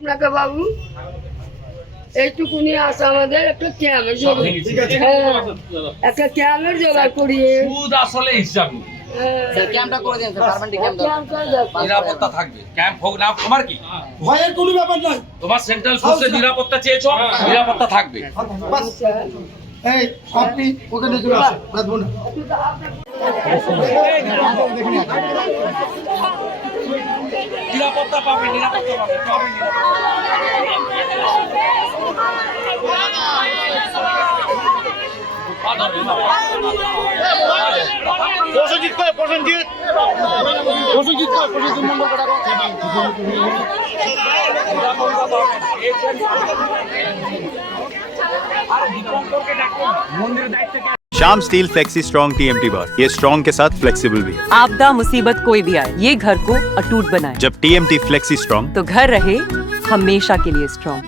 আপনাকে বাবু এইটুকুনি আছে আমাদের একটা ক্যামের একটা ক্যামের জোগাড় করিয়ে সুদ আসলে হিসাব ক্যাম্পটা করে দেন স্যার পার্মানেন্ট ক্যাম্প নিরাপত্তা থাকবে ক্যাম্প হোক না তোমার কি ভয়ের কোনো ব্যাপার নাই। তোমার সেন্ট্রাল ফোর্সের নিরাপত্তা চেয়েছো নিরাপত্তা থাকবে এই আপনি ওখানে চলে আসুন, রাখবো না। নিরাপত্তা পাবে নিরাপত্তা পাবে পাবে প্রসেনজিৎ কয় প্রসেনজিৎ কয় প্রসেনজিৎ মন্ডল কথা Shyam steel flexi strong TMT बार ये स्ट्रॉन्ग के साथ फ्लेक्सिबल भी है। आपदा मुसीबत कोई भी आए ये घर को अटूट बनाए। जब टीएमटी फ्लेक्सी स्ट्रॉन्ग तो घर रहे हमेशा के लिए स्ट्रॉन्ग।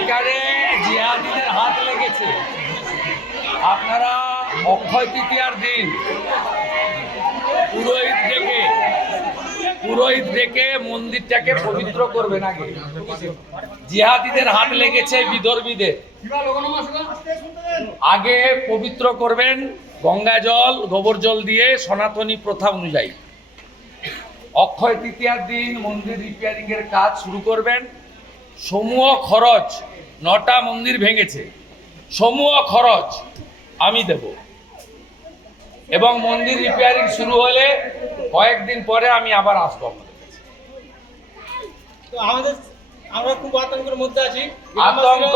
এখানে জিহাদিদের হাত লেগেছে। আপনারা অক্ষয় তৃতীয়ার দিন পুরোহিত ডেকে মন্দিরটাকে পবিত্র করবেন। আগে জিহাদিদের হাত লেগেছে বিধর্মীদের, আগে পবিত্র করবেন গঙ্গা জল গোবর জল দিয়ে সনাতনী প্রথা অনুযায়ী। অক্ষয় তৃতীয়ার দিন মন্দির রিপেয়ারিং এর কাজ শুরু করবেন। সমূহ খরচ 9টা মন্দির ভেঙেছে, সমূহ খরচ আমি দেব এবং মন্দির রিপেয়ারিং শুরু হলে কয়েকদিন পরে আমি আবার আসবো। আমরা খুব আতঙ্কের মধ্যে আছি। আতঙ্ক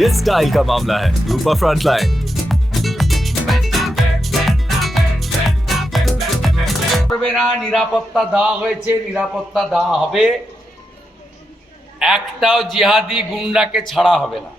ये स्टाइल का मामला है। रूपा फ्रंटलाइन করবে না, নিরাপত্তা দেওয়া হয়েছে, নিরাপত্তা দেওয়া হবে। একটাও জিহাদি গুন্ডাকে ছাড়া হবে না।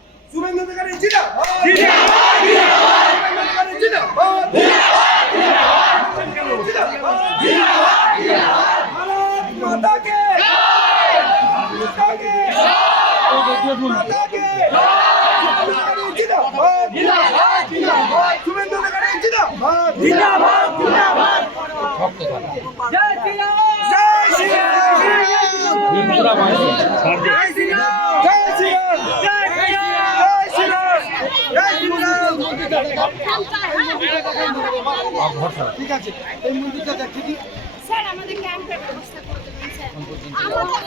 ঠিক আছে, এই মন্দিরটা দেখি স্যার আমাদের ক্যাম্পের ব্যবস্থা করতে দিন স্যার। আমাদের